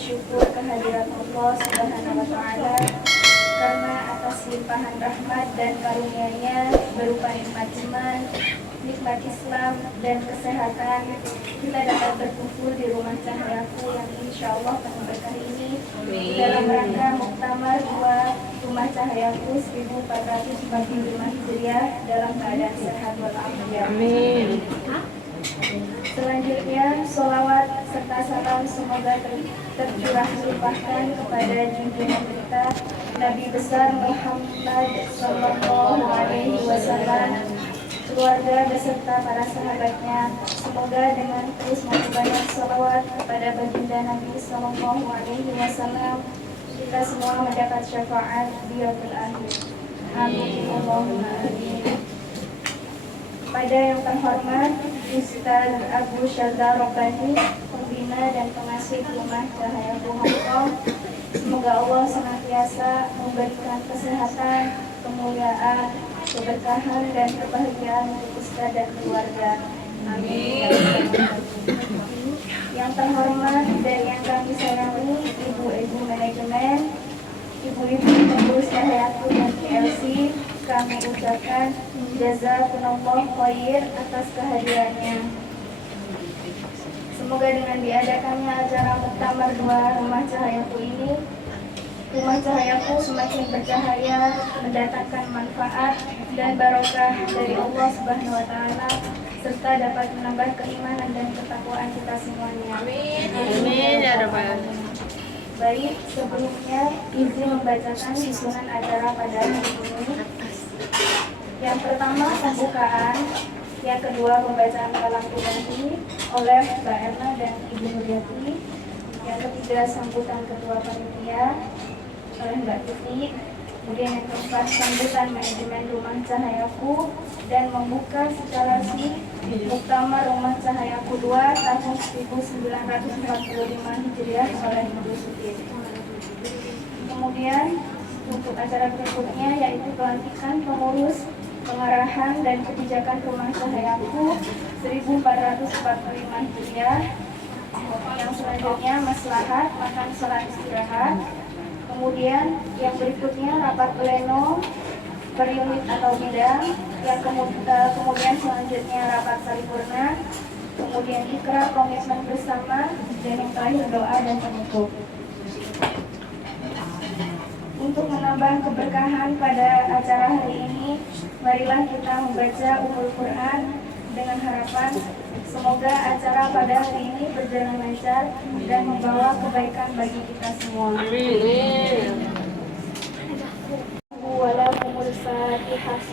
syukur kehadirat Allah Subhanahu wa Ta'ala karena atas limpahan rahmat dan karunia-Nya berupa nikmat iman, nikmat Islam dan kesehatan, kita dapat berkumpul di rumah Cahayaku yang insya Allah penuh berkah ini dalam rangka Muktamar 2 Rumah Cahayaku 1445 Hijriah dalam keadaan sehat walafiat. Amin. Selanjutnya, sholawat serta salam semoga tercurah limpahkan kepada junjungan kita Nabi besar Muhammad Sallallahu Alaihi Wasallam, keluarga beserta para sahabatnya. Semoga dengan terus memperbanyak sholawat kepada baginda Nabi Sallallahu Alaihi Wasallam, kita semua mendapat syafaat di yaumil akhir. Amin. Allahumma amin. Pada yang terhormat Ustaz Abu Syadza Robbani, pembina dan pengasih Rumah Cahayaku Hongkong, semoga Allah senantiasa memberikan kesehatan, kemuliaan, keberkahan dan kebahagiaan untuk Ustaz dan keluarga. Amin. Yang terhormat dan yang kami sayangi ibu-ibu manajemen, ibu-ibu pengurus Cahayaku dan PLC, kami ucapkan jazakumullah khair atas kehadirannya. Semoga dengan diadakannya acara Muktamar 2 Rumah Cahayaku ini, Rumah Cahayaku semakin bercahaya, mendatangkan manfaat dan barokah dari Allah Subhanahu wa Ta'ala, serta dapat menambah keimanan dan ketakwaan kita semuanya. Amin. Amin ya rabbal alamin. Baik, sebelumnya izin membacakan susunan acara pada hari ini. Yang pertama pembukaan, yang kedua pembacaan kalam ilahi oleh Mbak Erna dan Ibu Nuryati, yang ketiga sambutan ketua panitia oleh Mbak Tuti, kemudian yang keempat sambutan manajemen Rumah Cahayaku dan membuka secara resmi Muktamar Rumah Cahayaku 2 tahun 1945 Hijriah oleh Ibu Sutir. Kemudian untuk acara berikutnya yaitu pelantikan pengurus, pengarahan dan kebijakan Rumah Cahayaku 1445 Hijriah. Yang selanjutnya maslahat, makan sholat istirahat. Kemudian yang berikutnya rapat pleno per unit atau bidang. Yang kemudian selanjutnya rapat paripurna. Kemudian ikrar komitmen bersama dan yang terakhir doa dan penutup. Untuk menambah keberkahan pada acara hari ini, marilah kita membaca Ummul Quran dengan harapan semoga acara pada hari ini berjalan lancar dan membawa kebaikan bagi kita semua. Amin. Walakumul Fatihah.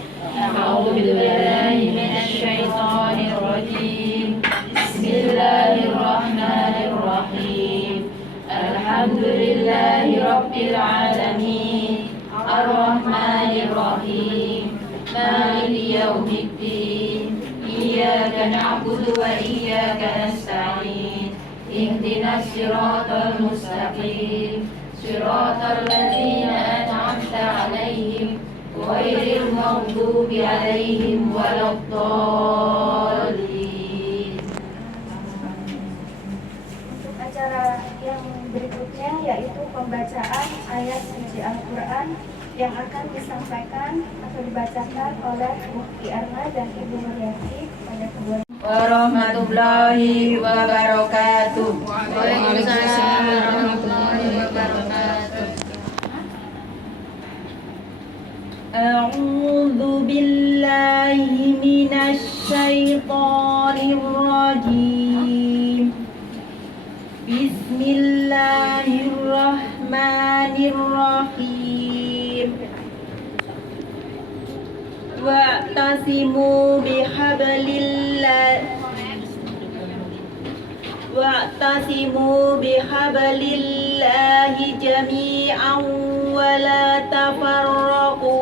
A'udzu billahi minasy syaithanir rajim. Bismillahirrahmanirrahim. Alhamdulillahi rabbil alamin. Ar-Rahmanir Rahim. Maliki yaumiddin. Iyyaka na'budu wa iyyaka nasta'in. Ihdinas siratal mustaqim. Siratal ladzina an'amta 'alaihim ghairil maghdubi 'alaihim waladdallin. Untuk acara yang berikutnya yaitu pembacaan ayat suci Al-Quran yang akan disampaikan atau dibacakan oleh Mufti Erna dan Ibu Nuryati pada kedua. Warahmatullahi wabarakatuh. Waalaikumsalam warahmatullahi wabarakatuh. A'udzu billahi minasy syaithanir rajim. Bismillahirrahmanirrahim. Wa'tasimu bihablillahi jami'an wa la tafarraqu.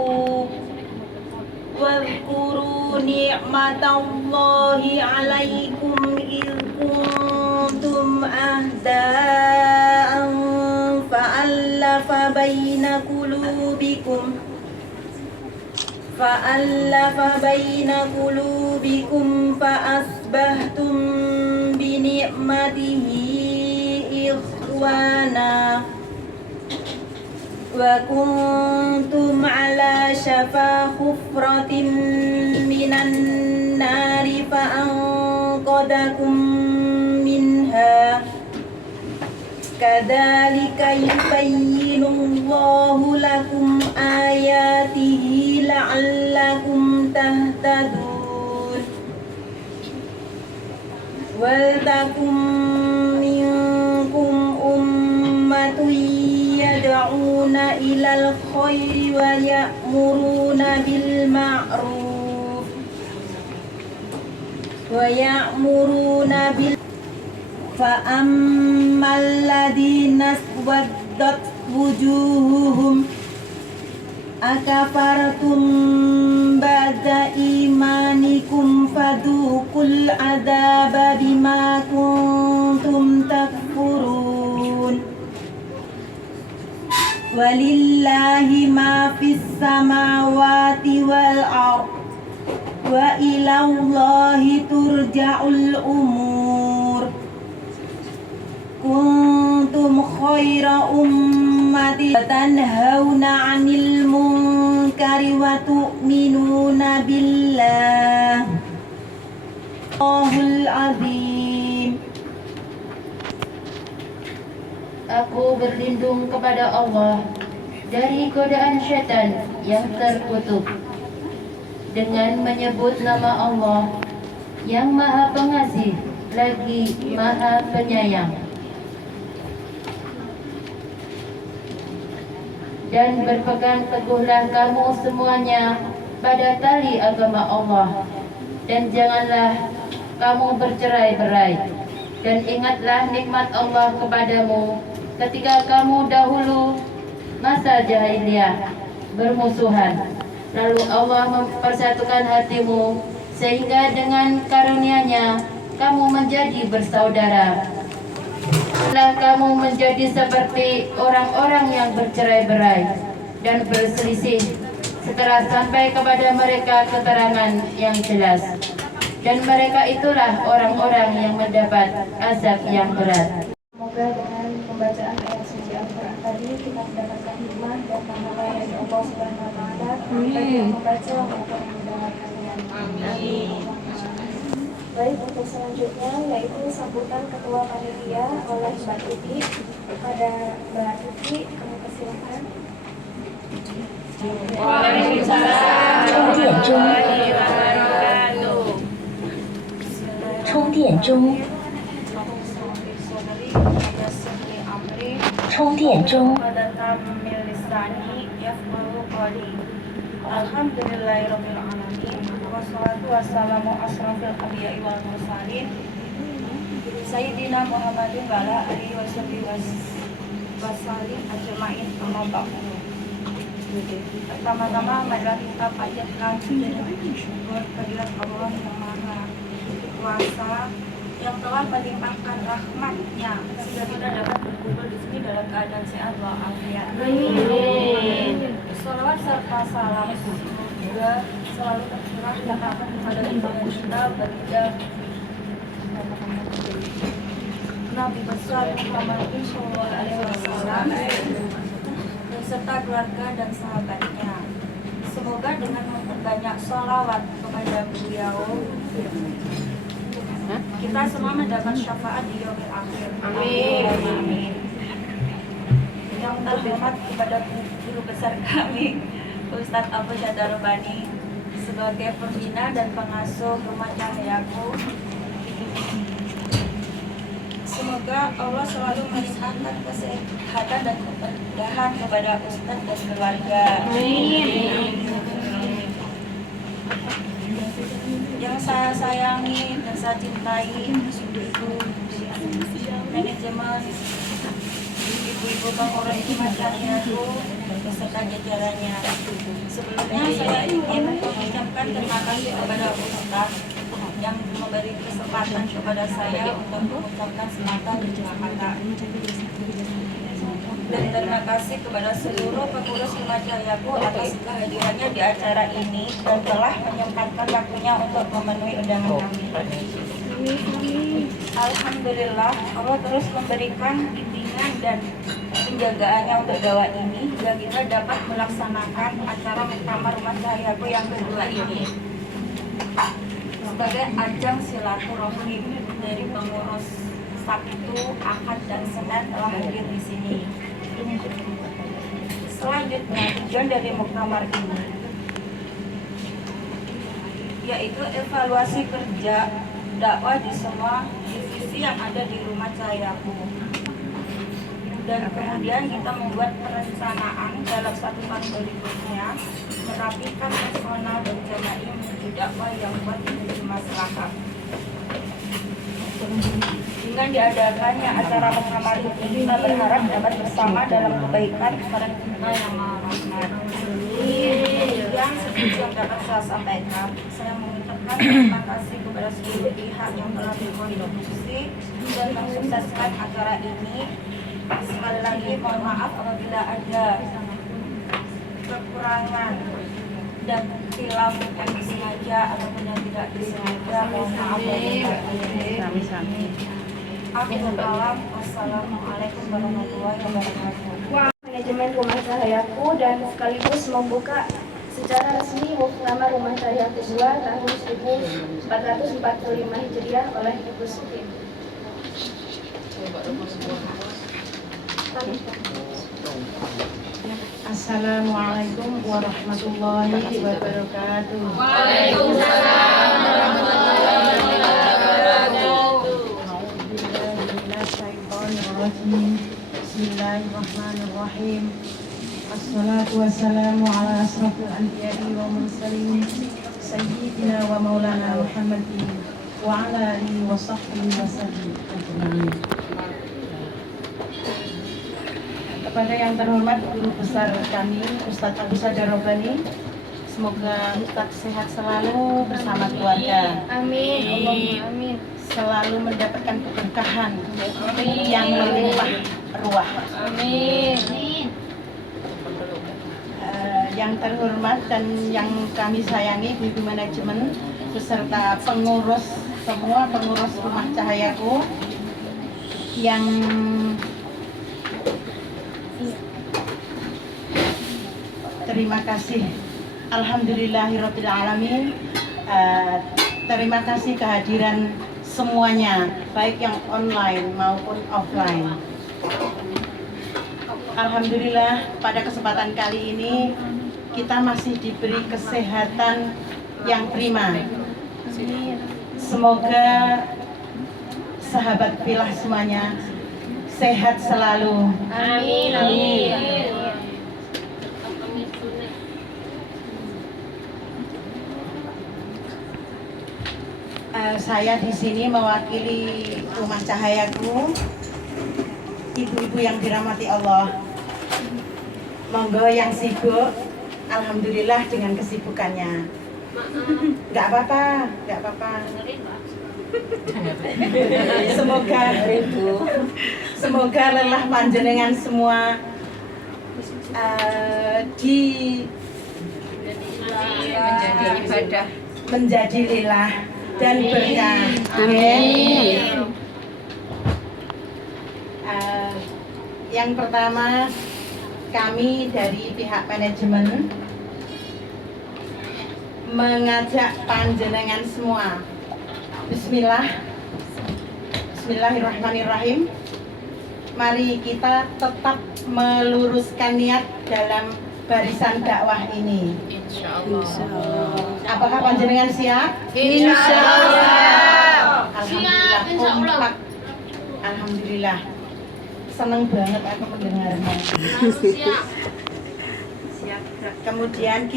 Wadhkuru ni'matallahi 'alaikum idh kuntum ahda'an fa'alafa baina qulubikum fa'asbahtum bi ni'matihi إخوانا وكنتم على شفا حفرة من النار فأنقذكم منها كذلك يبين الله لكم آياته لعلكم تهتدون ولتكن منكم أمة يدعون إلى الخير ويأمرون بالمعروف فأما الذين اسودت وجوههم أكفرتم بعد إيمانكم فذوقوا العذاب بما كنتم تكفرون ولله ما في السماوات والأرض وإلى الله ترجع الأمور كنتم خير أمة تنهون عن المنكر وتؤمنون بالله الله العظيم. Aku berlindung kepada Allah dari godaan syaitan yang terkutuk dengan menyebut nama Allah yang Maha Pengasih lagi Maha Penyayang. Dan berpegang teguhlah kamu semuanya pada tali agama Allah, dan janganlah kamu bercerai-berai, dan ingatlah nikmat Allah kepadamu ketika kamu dahulu masa jahiliyah bermusuhan, lalu Allah mempersatukan hatimu sehingga dengan karunia-Nya kamu menjadi bersaudara. Setelah kamu menjadi seperti orang-orang yang bercerai-berai dan berselisih setelah sampai kepada mereka keterangan yang jelas, dan mereka itulah orang-orang yang mendapat azab yang berat. Semoga dengan pembacaan ayat suci Al-Quran tadi kita mendapatkan hikmah dan pahala dari Allah Subhanahu wa Ta'ala bagi yang membaca maupun yang mendengarkannya. Amin. Baik, untuk selanjutnya yaitu sambutan Ketua Panitia oleh Mbak Tuti. Kepada Mbak Tuti, kami persilakan. Waalaikumsalam warahmatullahi wabarakatuh. 充电中，充电中。 Alhamdulillahirrabbilalamin. Wassalatu wassalamu asrafil anbiya'i wal mursalin Sayyidina Muhammadin wa ala alihi wassalim ajma'in amma ba'du. Pertama-tama marilah kita panjatkan puji dan syukur kehadirat Allah yang Maha Kuasa yang telah melimpahkan rahmat-Nya sehingga kita dapat berkumpul di sini dalam keadaan sehat walafiat. Amin. Salawat serta salam juga selalu tercurah dan akan kepada junjungan kita baginda Nabi besar Muhammad sallallahu alaihi wasallam beserta keluarga dan sahabatnya. Semoga dengan memperbanyak salawat kepada beliau kita semua mendapat syafaat di yaumil akhir. Amin. Yang terhormat kepada guru besar kami, Ustadz Abu Syadar Bani, sebagai pembina dan pengasuh Rumah Cahayaku. Semoga Allah selalu melimpahkan kesehatan dan keberkahan kepada Ustadz dan keluarga. Amin. Yang saya sayangi dan saya cintai manajemen, ibu-ibu pengurus Rumah Cahayaku beserta jajarannya. Sebelumnya saya ingin mengucapkan terima kasih kepada Ustadz yang memberi kesempatan kepada saya untuk mengucapkan semata kata. Dan terima kasih kepada seluruh pengurus Rumah Cahayaku atas kehadirannya di acara ini dan telah menyempatkan waktunya untuk memenuhi undangan kami. Alhamdulillah, Allah terus memberikan bimbingan dan penjagaannya untuk dakwah ini hingga kita dapat melaksanakan acara Muktamar Rumah Cahayaku yang kedua ini sebagai ajang silaturahmi dari pengurus Sabtu, Ahad, dan Senin telah hadir di sini. Selanjutnya, tujuan dari Muktamar ini yaitu evaluasi kerja dakwah di semua divisi yang ada di Rumah Cahayaku. Dan kemudian kita membuat perencanaan dalam 1 tahun berikutnya, merapikan personal dan jama'i menuju dakwah yang kuat menuju maslahat. Dengan diadakannya acara Muktamar ini, kita berharap dapat bersama dalam kebaikan kepada kita yang Maha Rahman. Yang seperti yang dapat saya sampaikan, saya mengucapkan terima kasih kepada seluruh pihak yang telah berkontribusi dan mensukseskan acara ini. Sekali lagi mohon maaf apabila ada kekurangan dan khilaf yang disengaja ataupun yang tidak disengaja. Mohon maaf. Wassalamualaikum warahmatullahi wabarakatuh. Manajemen Rumah Cahayaku dan sekaligus membuka secara resmi Muktamar Rumah Cahayaku 2 tahun 1445 Hijriah oleh Ibu Siti. Assalamualaikum warahmatullahi wabarakatuh. Waalaikumsalam warahmatullahi wabarakatuh. Bismillahirrahmanirrahim. Assalatu wassalamu ala asrafil anbiya'i wa mursalin sayyidina wa maulana Muhammadin wa ala alihi wa sahbihi wa sallam ajma'in. Kepada yang terhormat guru besar kami, Ustadz Abu Sadar Robani, semoga Ustadz sehat selalu bersama keluarga. Amin. Allahumma amin. Selalu mendapatkan keberkahan yang melimpah ruah. Amin. Yang terhormat dan yang kami sayangi Ibu Manajemen beserta pengurus, semua pengurus Rumah Cahayaku yang terima kasih. Alhamdulillahirabbil alamin. Terima kasih kehadiran semuanya, baik yang online maupun offline. Alhamdulillah pada kesempatan kali ini kita masih diberi kesehatan yang prima. Semoga sahabat filah semuanya sehat selalu. Amin. Amin. Saya di sini mewakili Rumah Cahayaku, ibu-ibu yang dirahmati Allah. Monggo yang sibuk, alhamdulillah dengan kesibukannya. Nggak apa-apa. Semoga lelah panjenengan semua menjadi lillah dan berkah. Amin. Yang pertama, kami dari pihak manajemen mengajak panjenengan semua. Bismillahirrahmanirrahim. Mari kita tetap meluruskan niat dalam barisan dakwah ini. Insyaallah. Apakah panjenengan siap? Insyaallah. Alhamdulillah, kompak. Alhamdulillah. Senang banget aku mendengarnya. Kemudian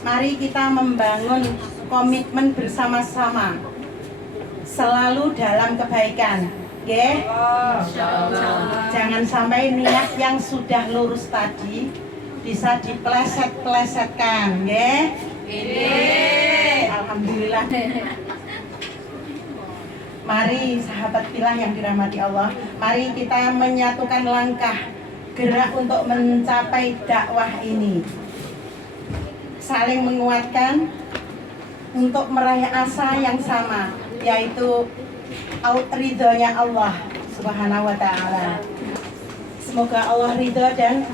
mari kita membangun komitmen bersama-sama selalu dalam kebaikan. Nggih? Jangan sampai niat yang sudah lurus tadi bisa dipleset-plesetkan, nggih? Alhamdulillah. Mari sahabat filah yang dirahmati Allah, mari kita menyatukan langkah gerak untuk mencapai dakwah ini. Saling menguatkan untuk meraih asa yang sama, yaitu ridhonya Allah Subhanahu wa Ta'ala. Semoga Allah ridho dan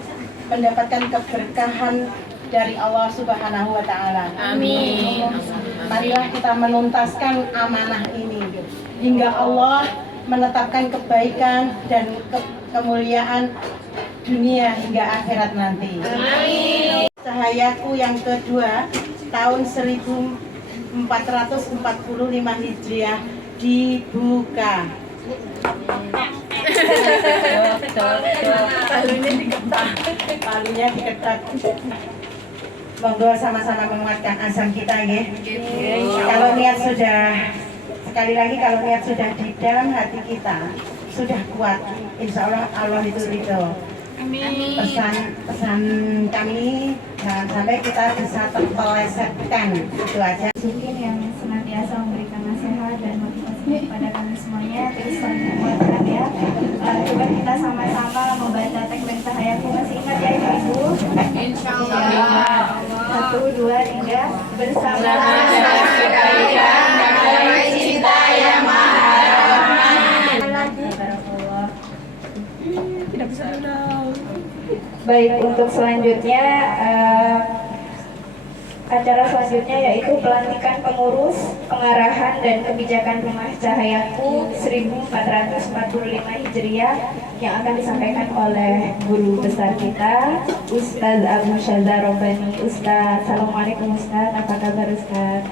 mendapatkan keberkahan dari Allah Subhanahu wa Ta'ala. Amin. Marilah kita menuntaskan amanah ini hingga Allah menetapkan kebaikan dan kemuliaan dunia hingga akhirat nanti. Amin. Cahayaku yang kedua tahun 1445 Hijriah dibuka. Palunya diketak. Monggo sama-sama menguatkan azam kita ya. Kalau niat sudah, sekali lagi kalau niat sudah di dalam hati kita sudah kuat, insya Allah Allah itu ridho. Pesan kami jangan sampai kita bisa terpelesetkan, itu aja. Mungkin yang senantiasa memberikan nasihat dan motivasi kepada kami semuanya, terus saling menguatkan ya. Coba kita sama-sama membaca tagline Cahayaku, masih ingat ya Ibu? Insya Allah. 1, 2, 3, bersama sekalian damai cinta yang maha rahman. Tidak bisa duduk. Baik, untuk selanjutnya acara selanjutnya yaitu pelantikan pengurus, pengarahan dan kebijakan Rumah Cahayaku 1445 Hijriah yang akan disampaikan oleh guru besar kita, Ustaz Abu Syaza Robbani. Ustaz, Assalamualaikum Ustaz, apa kabar Ustaz?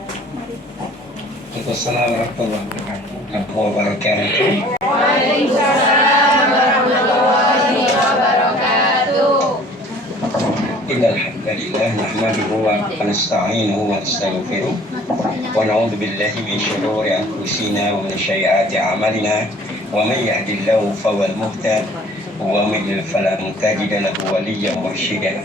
Assalamualaikum warahmatullahi wabarakatuh. Waalaikumsalam warahmatullahi wabarakatuh. Innal hamdalillah nahmaduhu wa nasta'inuhu wa nastaghfiruh wa na'udzu billahi min shururi anfusina wa min sayyiati a'malina wa may yahdihillahu fahuwal muhtad wa man yudlil fala mujida lahu waliyyan mursyida.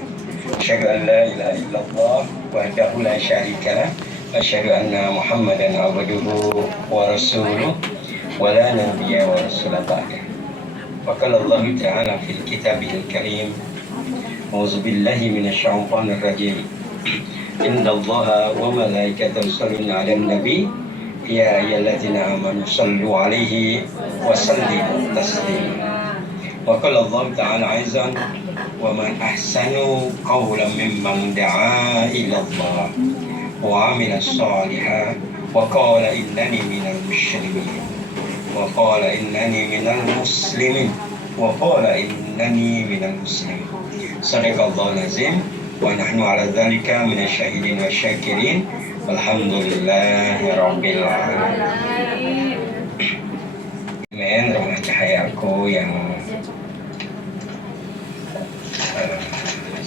Asyhadu an la ilaha illallah wahdahu la syarika lah wa asyhadu anna Muhammadan abduhu wa rasuluh wa la nabiyya wa rasula ba'dah. Wa qala Allah ta'ala fil kitabihil karim أعوذ بالله من الشيطان الرجيم إن الله وملائكته يصلون على النبي يا أيها الذين آمنوا صلوا عليه وسلموا تسليما وقال الله تعالى أيضا ومن أحسن قولا ممن دعا إلى الله وعمل صالحا وقال إنني من المسلمين وقال إنني من المسلمين وقال إنني من المسلمين Sadaqallahul azim wa nahnu ala dzalika minasyahidin wasyakirin walhamdulillahi rabbil alamin. Amin. Rumah Cahayaku yang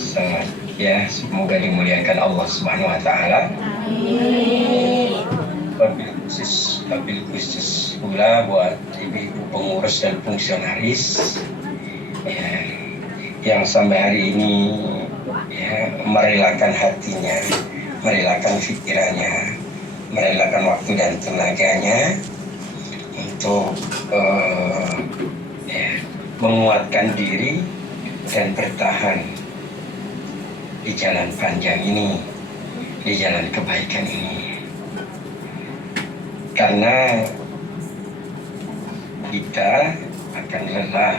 sangat ya, semoga dimuliakan Allah Subhanahu wa taala. Amin. Wabil khusus pula buat ibu-ibu pengurus dan fungsionaris ya, yang sampai hari ini ya, merelakan hatinya, merelakan pikirannya, merelakan waktu dan tenaganya untuk ya, menguatkan diri dan bertahan di jalan panjang ini, di jalan kebaikan ini. Karena kita akan lelah,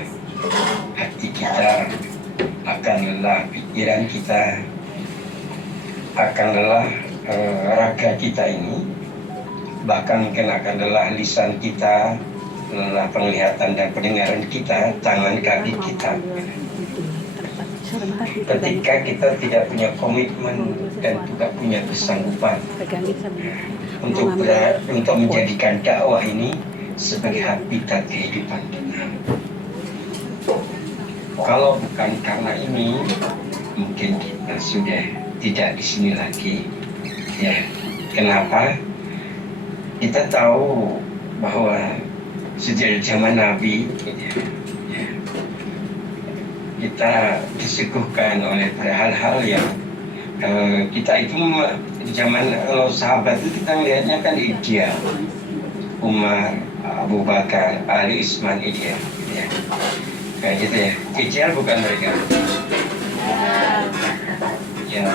hati kita akan lelah, pikiran kita akan lelah, raga kita ini bahkan mungkin akan lelah lisan kita, lelah penglihatan dan pendengaran kita, tangan kaki kita. Ketika kita tidak punya komitmen dan tidak punya kesanggupan untuk menjadikan dakwah ini sebagai habitat kehidupan kita. Kalau bukan karena ini, mungkin kita sudah tidak di sini lagi. Ya, kenapa? Kita tahu bahwa sejak zaman Nabi, ya, kita disuguhkan oleh hal-hal yang kita itu di zaman kalau sahabat itu kita melihatnya kan ideal. Umar, Abu Bakar, Ali, Utsman ideal. Ya. Kayak gitu ya, ideal bukan mereka? Ya,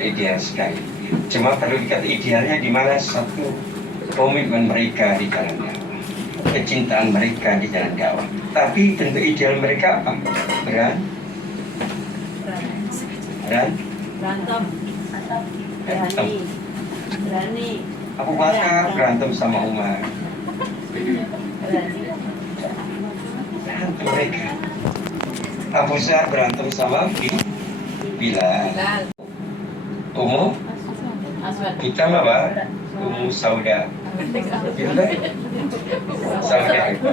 ideal sekali. Cuma perlu dikata idealnya di mana? Satu, komitmen mereka di jalan dakwah, kecintaan mereka di jalan dakwah. Tapi tentu ideal mereka apa? Berantem. Berani. Abu Bakar berantem sama Umar. Berantem mereka. Abu Zar berantem sama Bilal. Kita apa? Sauda. Bilal. Sauda itu.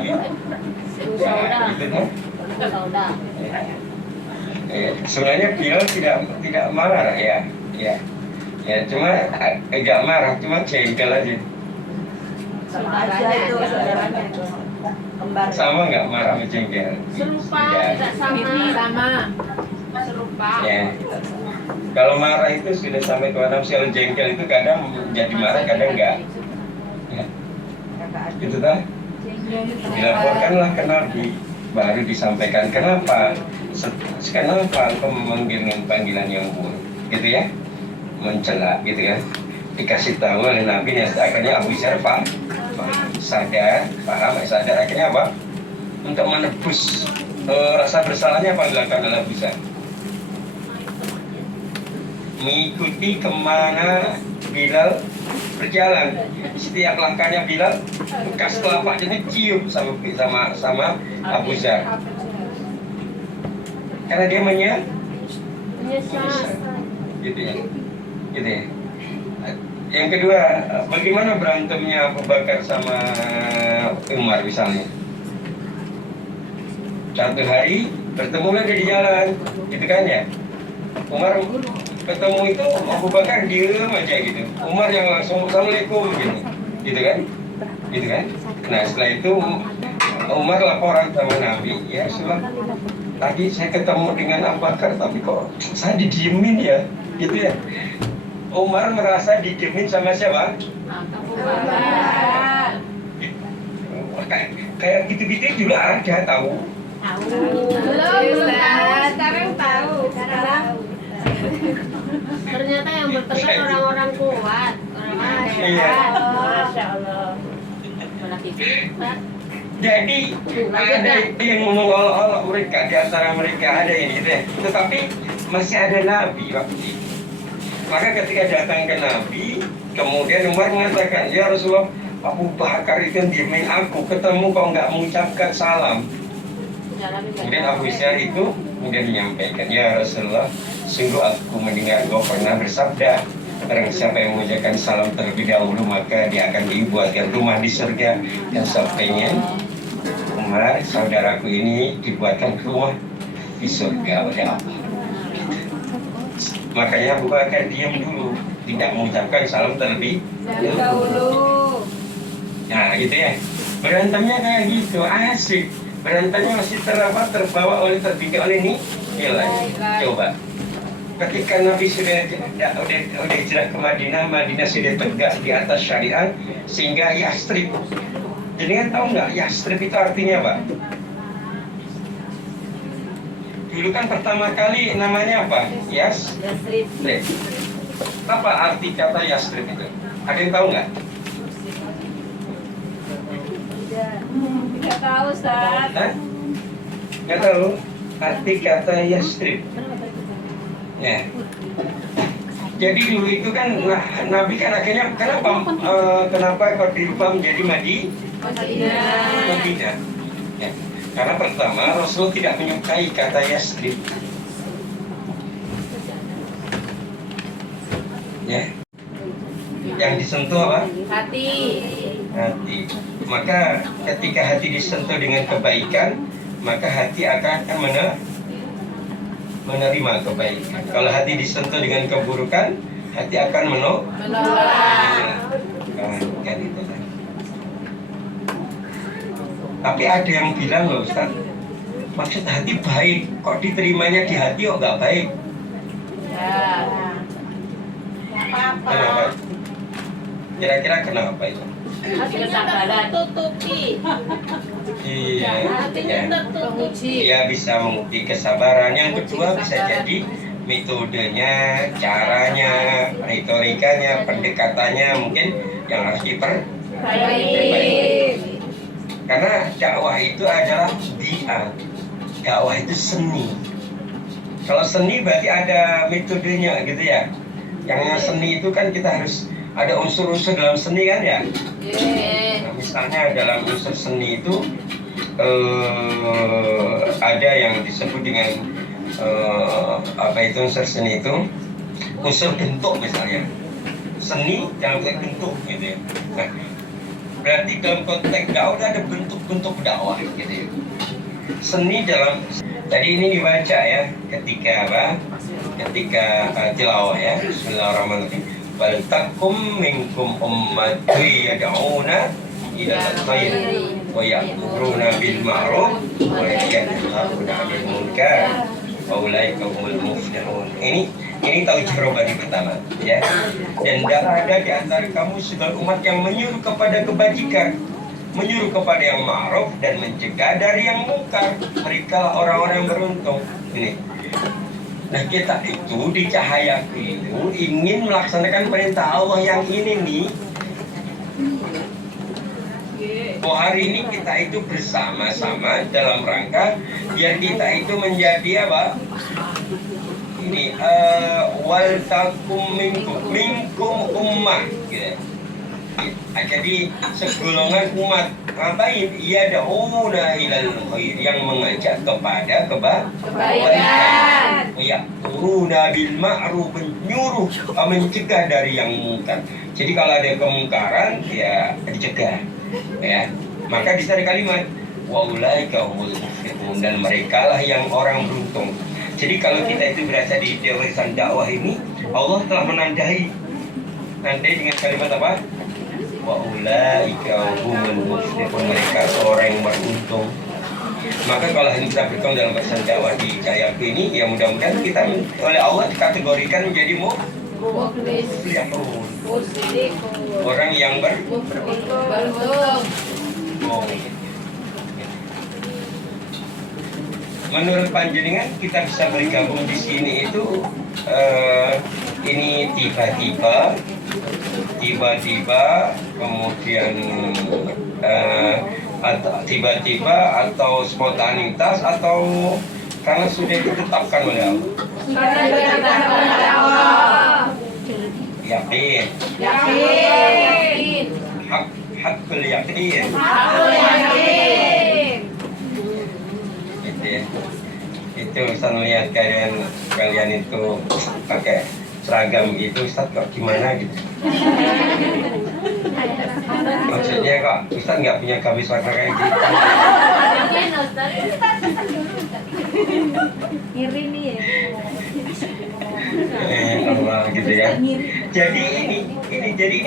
Sebenarnya Bilal tidak marah ya. Ya cuma agak marah, cuma jengkel aja. Sama aja itu saudaranya itu. Kembar. Sama nggak marah sama jengkel? Serupa, tidak sama. Serupa. Ya. Kalau marah itu sudah sampai ke nafsu, kalau jengkel itu kadang jadi marah, kadang enggak. Ya. Itu kan? Dilaporkanlah ke Nabi, baru disampaikan kenapa kau memanggil dengan panggilan yang buruk, gitu ya? Mencela, gitu kan? Dikasih tahu oleh Nabi, akhirnya Abu Zar sadar, akhirnya apa? Untuk menebus rasa bersalahnya apa dilakukan oleh Abu Zar? Mengikuti kemana Bilal berjalan. Setiap langkahnya Bilal, bekas telapaknya cium sama Abu Zar. Karena dia menyesal. Gitu ya. Yang kedua, bagaimana berantemnya Abu Bakar sama Umar misalnya? Satu hari bertemu lagi di jalan, gitu kan ya? Umar ketemu itu Abu Bakar diem aja gitu. Umar yang langsung assalamualaikum gitu kan? Nah setelah itu Umar laporan sama Nabi, ya Rasulullah, tadi saya ketemu dengan Abu Bakar tapi kok saya didiemin ya, gitu ya. Umar merasa didiemin sama siapa? Kayak gitu-gitu juga ada tahu. Belum. Sekarang tahu. Ternyata yang bertekan orang-orang kuat, orang-orang hebat. Masya Allah. Jadi ada yang mengolok-olok mereka, di antara mereka ada yang gitu ya. Tetapi masih ada Nabi waktu itu. Maka ketika datang ke Nabi, kemudian Umar mengatakan, ya Rasulullah, Abu Bakar itu diemin aku, ketemu kok nggak mengucapkan salam. Kemudian Abu Zar itu kemudian menyampaikan, ya Rasulullah, sungguh aku mendengar kau pernah bersabda, barang siapa yang mengucapkan salam terlebih dahulu maka dia akan dibuatkan rumah di surga. Dan saya pengen Umar, saudaraku ini dibuatkan rumah di surga oleh Allah. Makanya Abu Bakar diam dulu, tidak mengucapkan salam terlebih dahulu. Nah gitu ya, berantemnya kayak gitu, asik. Berantemnya masih terbawa oleh terbidik oleh nilai. Coba, ketika Nabi sudah hijrah ke Madinah sudah tegak di atas syariat, sehingga Yastrib. Jadi kan tahu nggak Yastrib itu artinya apa? Dulu kan pertama kali namanya apa? Yastrib. Apa arti kata Yastrib itu? Ada yang tahu nggak? Tidak tahu, Ustaz. Nggak tahu arti kata Yastrib. Ya. Jadi dulu itu kan Nabi kan akhirnya kenapa Qadifah menjadi Madinah? Ya. Karena pertama Rasul tidak menyukai kata Yastrib. Ya. Yang disentuh apa? Hati. Maka ketika hati disentuh dengan kebaikan, maka hati akan menerima kebaikan. Kalau hati disentuh dengan keburukan, hati akan menolak. Kan itu kan. Tapi ada yang bilang loh Ustaz, maksud hati baik, kok diterimanya di hati kok nggak baik? Kenapa? Kira-kira kenapa itu? Hatinya tertutupi. Iya. Hatinya tertutupi. Dia bisa menguji kesabaran. Yang kedua bisa jadi metodenya, caranya, retorikanya, pendekatannya mungkin yang harus Baik. Karena dakwah itu adalah bi'ah. Dakwah itu seni. Kalau seni berarti ada metodenya gitu ya. Yang seni itu kan kita harus ada unsur-unsur dalam seni kan ya. Nah, misalnya dalam unsur seni itu ada yang disebut dengan apa itu unsur seni itu? Unsur bentuk misalnya. Seni dalam bentuk gitu ya. Nah, berarti dalam konteks dakwah ada bentuk-bentuk dakwah gitu ya. Seni dalam tadi ini dibaca ya ketika apa? Ketika tilawah ya. Bismillahirrahmanirrahim. Wal takum minkum ummatun yad'una ila khair wa ya'muruna bil ma'ruf wa yanhauna 'anil munkar wa ulaika humul muflihun. Ini tauhid robani pertama ya. Dan ada di antara kamu segala umat yang menyuruh kepada kebajikan, menyuruh kepada yang ma'ruf dan mencegah dari yang mungkar. Mereka orang-orang yang beruntung. Ini. Nah, kita itu di cahaya itu ingin melaksanakan perintah Allah yang ini nih. Oh, hari ini kita itu bersama-sama dalam rangka biar kita itu menjadi apa? Ini wal takum minkum ummah gitu. Jadi segolongan umat ngapain? Ia da'una ilal khair, yang mengajak kepada kebaikan. Ya, uruna bil ma'ruf, menyuruh, mencegah dari yang mungkar. Jadi kalau ada kemungkaran ya dicegah. Ya. Maka di sana kalimat wa ulaika humul muflihun, dan merekalah yang orang beruntung. Jadi kalau kita itu berada di dewan dakwah ini, Allah telah menandai dengan kalimat apa? Wa ulaika humul muflihun, mereka orang yang beruntung. Maka kalau kita berkembang dalam pesan dakwah di Cahayaku ini, ya mudah-mudahan kita oleh Allah dikategorikan menjadi muflihun, orang yang beruntung. Menurut panjenengan kita bisa bergabung di sini itu ini tiba-tiba kemudian tiba-tiba atau spontanitas atau karena sudah ditetapkan oleh Allah. Yakin. Hakul yakin. Itu Ustaz melihat kalian itu pakai seragam gitu, Ustaz kok gimana gitu? Maksudnya kok Ustaz nggak punya gamis warna kayak gitu? Ngiri nih. Allah gitu ya. Jadi ini menjadi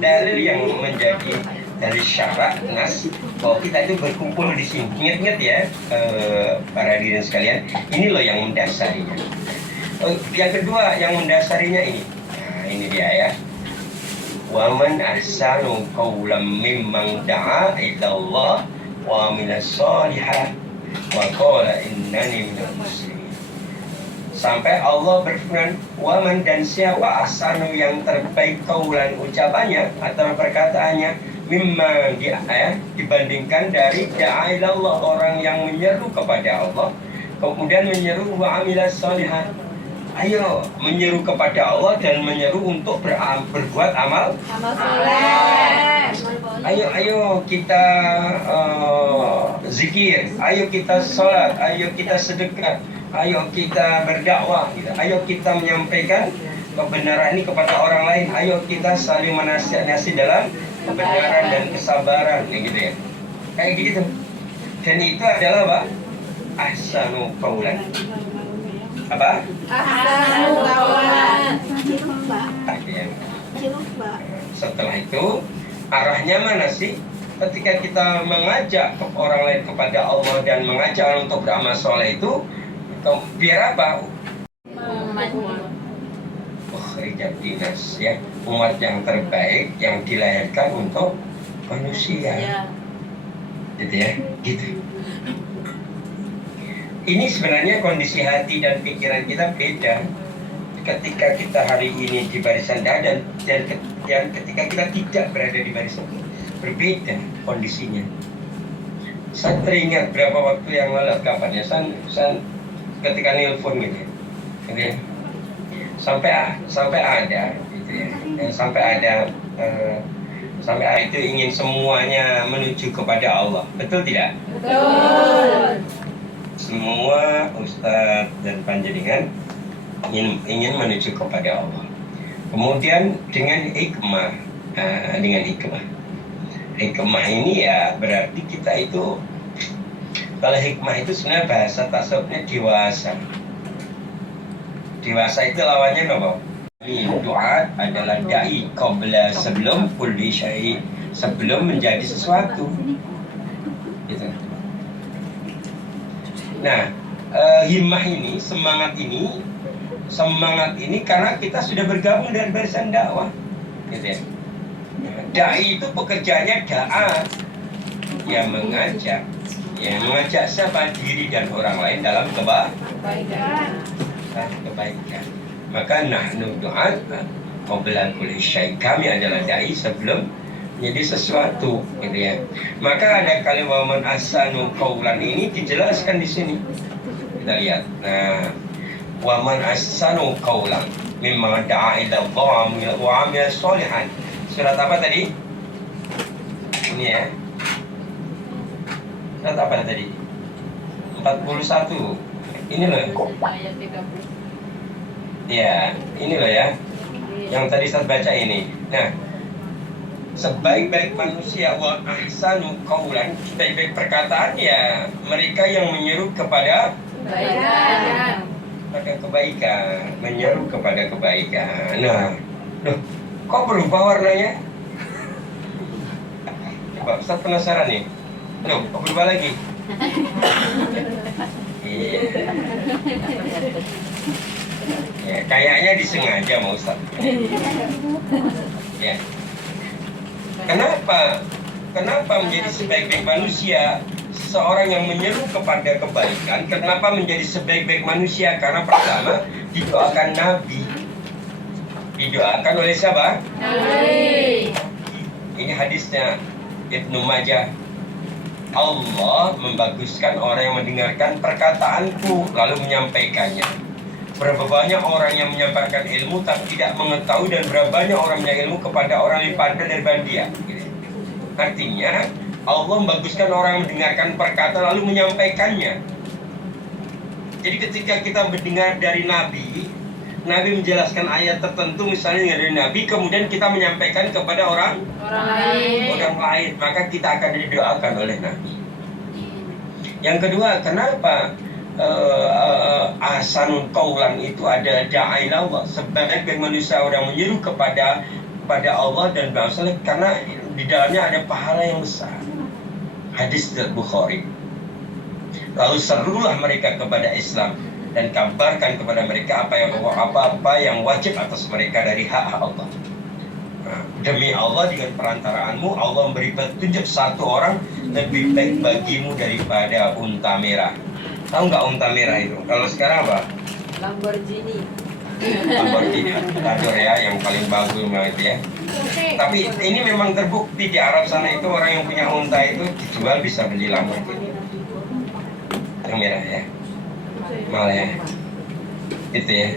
dalil yang menjadi dari syarat nas bahwa kita itu berkumpul di sini. Ingat-ingat ya para hadirin sekalian, ini loh yang mendasarinya. Yang kedua yang mendasarinya ini. Nah, ini dia ya. Wa man ahsanu qawlan mimman da'a ila Allah wa amila shalihan wa qala innani minal muslimin. Sampai Allah berfirman, waman, dan siapa ahsanu yang terbaik kaulan ucapannya atau perkataannya mimma dibandingkan dari da'ilallah, orang yang menyeru kepada Allah kemudian menyeru wa amilas sholihan. Ayo menyeru kepada Allah dan menyeru untuk berbuat amal soleh. Ayo kita zikir, ayo kita sholat, ayo kita sedekah, ayo kita berdakwah, ayo kita menyampaikan kebenaran ini kepada orang lain, ayo kita saling menasihati dalam kebenaran dan kesabaran, gitu ya. Kayak gitu. Dan itu adalah apa? Ahsanu qaulan. Apa? Ahsanu qaulan. Setelah itu arahnya mana sih? Ketika kita mengajak orang lain kepada Allah dan mengajak orang untuk beramal soleh itu biar apa? Ukhrijat dinas, ya, umat yang terbaik yang dilahirkan untuk manusia. Gitu ya, gitu. Ini sebenarnya kondisi hati dan pikiran kita beda. ketika kita hari ini di barisan dah dan ketika kita tidak berada di barisan, berbeda kondisinya. Saya teringat berapa waktu yang lalu kapan ya, saya ketika nelpon gitu ya, sampai ada gitu ya, sampai ada itu ingin semuanya menuju kepada Allah, betul tidak? Betul. Semua ustadz dan panjenengan ingin menuju kepada Allah. Kemudian dengan hikmah, hikmah ini ya berarti kita itu, kalau hikmah itu sebenarnya bahasa tasawufnya dewasa. Dewasa itu lawannya apa? Doa adalah da'i qabla, sebelum kulli syai', sebelum menjadi sesuatu. Gitu. Nah, himmah ini, semangat ini karena kita sudah bergabung dengan barisan dakwah, gitu ya. Dai itu pekerjaannya da'a, yang mengajak siapa, diri dan orang lain dalam kebaikan. Maka nahnu du'at qabla kulli syai', kami adalah dai sebelum menjadi sesuatu, gitu ya. Maka ada kalimat man ahsanu qaulan ini dijelaskan di sini. Kita lihat. Nah, wa man ahsanu qaulan mimma da'a ila Allah wa 'amila sholihan. Surat apa tadi? Ini ya. Surat apa tadi? 41. Ini loh. Ayat 30. Ya, ini loh ya. Yang tadi saya baca ini. Nah, sebaik-baik manusia wa ahsanu qaulan, sebaik-baik perkataan ya mereka yang menyeru kepada kebaikan, menyeru kepada kebaikan. Nah, loh, kok berubah warnanya? Coba Ustaz penasaran nih. Loh, kok berubah lagi? Iya. Ya, kayaknya disengaja mau Ustaz. Ya. Kenapa menjadi sebaik-baik manusia seorang yang menyeru kepada kebaikan? Kenapa menjadi sebaik-baik manusia? Karena pertama didoakan Nabi. Didoakan oleh siapa? Nabi. Ini hadisnya Ibnu Majah. Allah membaguskan orang yang mendengarkan perkataanku lalu menyampaikannya. Berapa banyak orang yang menyampaikan ilmu tapi tidak mengetahui, dan berapa banyak orang punya ilmu kepada orang yang pandai daripada dia. Artinya Allah membaguskan orang yang mendengarkan perkataan lalu menyampaikannya. Jadi ketika kita mendengar dari Nabi menjelaskan ayat tertentu misalnya dari Nabi, kemudian kita menyampaikan kepada orang lain, maka kita akan didoakan oleh Nabi. Yang kedua, kenapa ahsanul qaulan itu ada da'ila Allah, sebaik-baik manusia orang menyeru kepada Allah dan bangsa, karena di dalamnya ada pahala yang besar. Hadis Bukhari. Lalu serulah mereka kepada Islam dan kabarkan kepada mereka apa yang wajib atas mereka dari hak Allah. Nah, demi Allah, dengan perantaraanmu Allah memberi petunjuk satu orang lebih baik bagimu daripada unta merah. Tahu nggak unta merah itu? Kalau sekarang apa? Lamborghini. Lamborghini ya, yang paling bagus itu ya. Tapi ini memang terbukti di Arab sana itu orang yang punya unta itu dijual bisa beli Lamborghini. Yang merah ya, malah ya, itu ya.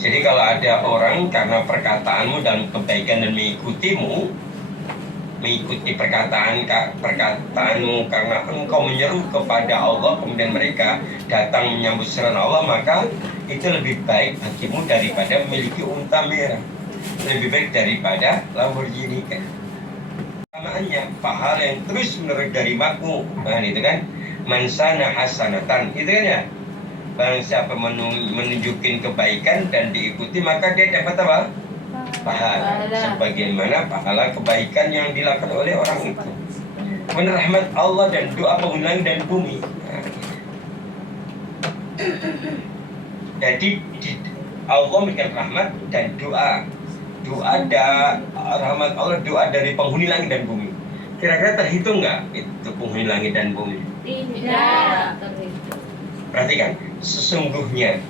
Jadi kalau ada orang karena perkataanmu dalam kebaikan dan mengikuti perkataanmu karena engkau menyeru kepada Allah, kemudian mereka datang menyambut seruan Allah, maka itu lebih baik bagimu daripada memiliki unta merah, lebih baik daripada Lamborghini kan. Samaannya pahala yang terus menerus dari makmu, nah itu kan, mansana hasanatan, itu kan ya. Barang siapa menunjukin kebaikan dan diikuti, maka dia dapat apa? Pahala, sebagaimana pahala kebaikan yang dilakukan oleh orang itu. Kemudian rahmat Allah dan doa penghuni langit dan bumi. Nah, jadi Allah memberikan rahmat dan doa rahmat Allah, doa dari penghuni langit dan bumi. Kira-kira terhitung nggak itu penghuni langit dan bumi? Tidak. Perhatikan, sesungguhnya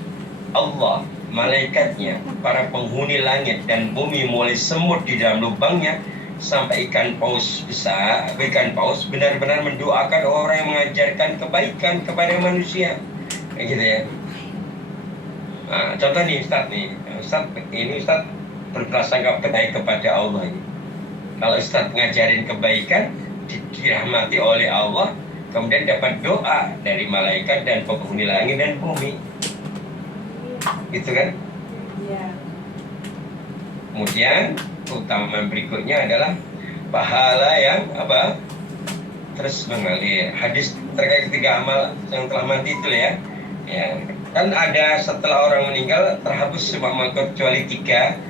Allah malaikatnya, para penghuni langit dan bumi, mulai semut di dalam lubangnya sampai ikan paus besar, ikan paus benar-benar mendoakan orang yang mengajarkan kebaikan kepada manusia, kayak gitu ya. Nah, contoh nih Ustaz ini Ustaz berprasangka baik kepada Allah ini. Kalau Ustaz ngajarin kebaikan, dirahmati oleh Allah, kemudian dapat doa dari malaikat dan penghuni langit dan bumi, gitu kan? Iya. Kemudian keutamaan berikutnya adalah pahala yang apa? Terus mengalir. Hadis terkait 3 amal yang telah mati itu ya. Ya, kan ada setelah orang meninggal terhapus semua amal kecuali tiga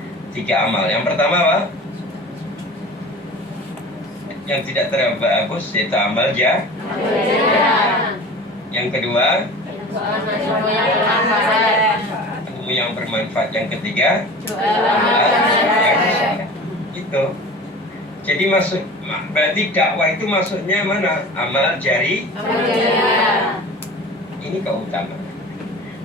amal. Yang pertama apa? Yang tidak terhapus yaitu amal yang kedua ilmu yang bermanfaat. Yang ketiga itu. Jadi berarti dakwah itu maksudnya mana? Amal jari. Ini keutamaan.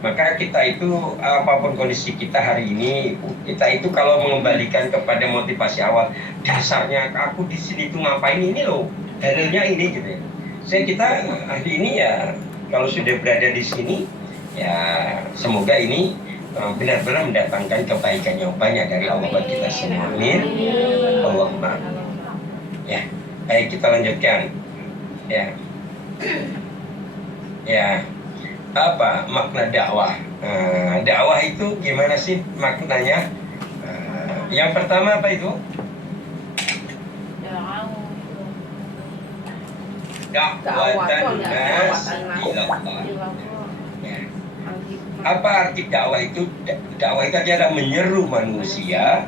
Maka kita itu apapun kondisi kita hari ini, kita itu kalau mengembalikan kepada motivasi awal, dasarnya aku di sini tuh ngapain ini loh, dalilnya ini gitu ya. Kita hari ini ya kalau sudah berada di sini ya semoga ini benar-benar mendatangkan kebaikan yang banyak dari Allah buat kita semua. Amin. Allahumma. Ya, baik kita lanjutkan. Ya. Apa makna dakwah? Dakwah itu gimana sih maknanya? Yang pertama apa itu? Dakwatan nas ilallah. Apa arti dakwah itu? Dakwah itu adalah menyeru manusia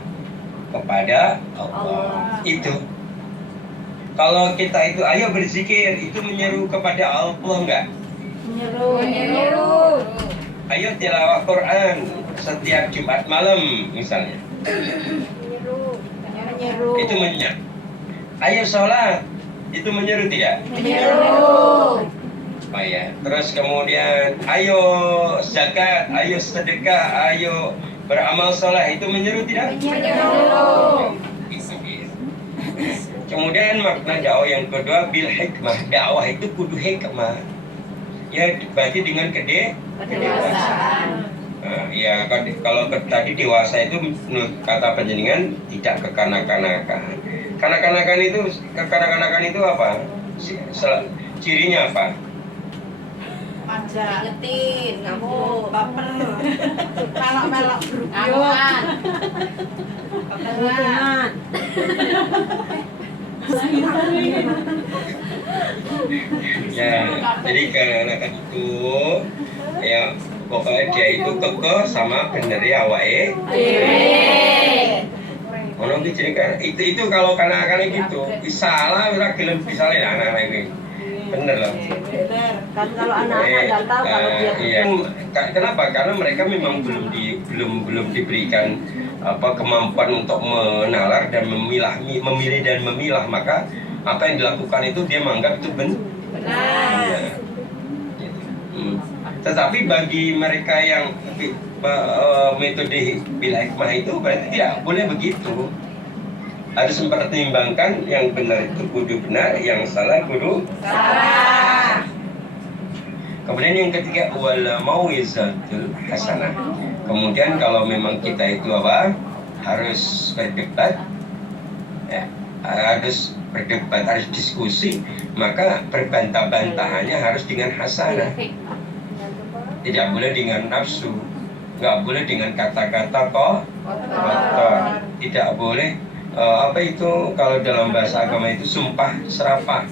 kepada Allah. Itu. Kalau kita itu ayo berzikir, itu menyeru kepada Allah enggak? Menyeru. Ayo tilawah Quran setiap Jumat malam misalnya. Menyeru. Itu menyeru. Ayo sholat, itu menyeru tidak? Menyeru. Oh ya. Terus kemudian ayo zakat, ayo sedekah, ayo beramal soleh, itu menyeru tidak? Menyeru. Kemudian makna dakwah yang kedua bil hikmah. Dakwah itu kudu hikmah. Ya berarti dengan kedewasaan. Ya kalau tadi dewasa itu menurut kata penjenengan tidak kekanak-kanakan. Kanak-kanakan itu apa? Cirinya apa? Manja. Ingetin, kamu baper. Melok-melok berubah. Kebutuhan. Ya, jadi karena itu ya pokoknya dia itu kekeh sama bener ya awake. Ono iki jenenge itu kalau kanak-kanak gitu, salah ora gelem disale anak-anak ini. Bener loh. Bener. Kan kalau anak-anak enggak tahu kalau dia iya. Kenapa? Karena mereka memang belum diberikan kemampuan untuk menalar dan memilih dan memilah, maka apa yang dilakukan itu dia menganggap itu benar. Tetapi bagi mereka yang metode bil hikmah itu berarti tidak boleh begitu. Harus mempertimbangkan yang benar itu kudu benar, yang salah kudu salah. Kemudian yang ketiga wala mau'izatul hasanah. Kemudian kalau memang kita itu harus berdebat, ya, harus diskusi, maka berbantah-bantahannya harus dengan hasanah. Tidak boleh dengan nafsu, nggak boleh dengan kata-kata kotor, tidak boleh apa itu kalau dalam bahasa agama itu sumpah serapah.